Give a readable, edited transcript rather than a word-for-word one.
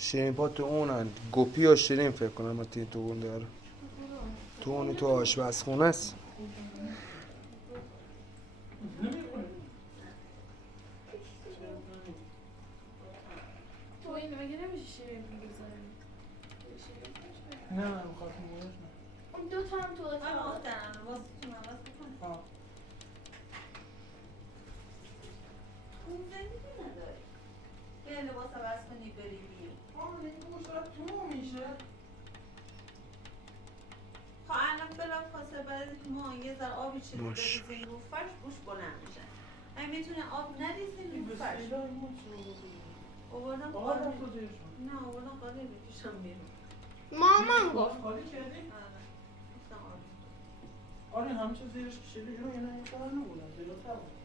شیرین پا تو اونن گوپی و شیرین فکر کنم البته تو اون داره تو اونی تو آشپزخونه است. تو این مگه نمیشه شیرین بذاری؟ نه من میخواستم بودش نه اون دو تا هم تو من اتاق مادرم واسه تو من واسه کنم اون زندگی نداری بیا لباس عوض کنی بری بیرون این گوشت تو میشه خب الان بلا فاصله بعد ما یه ذره آبی چیزی بریزیم رو فرش بوش بلند میشه اگه میتونه آب نریزیم رو فرش آوردم قالی نه آوردم قالی بکشم بیرون مامان گفت خالی کردی؟ آره گفتم آب آره همچه زیرش کشیدی جلو یه نه یه کار نبودم جلوتر بود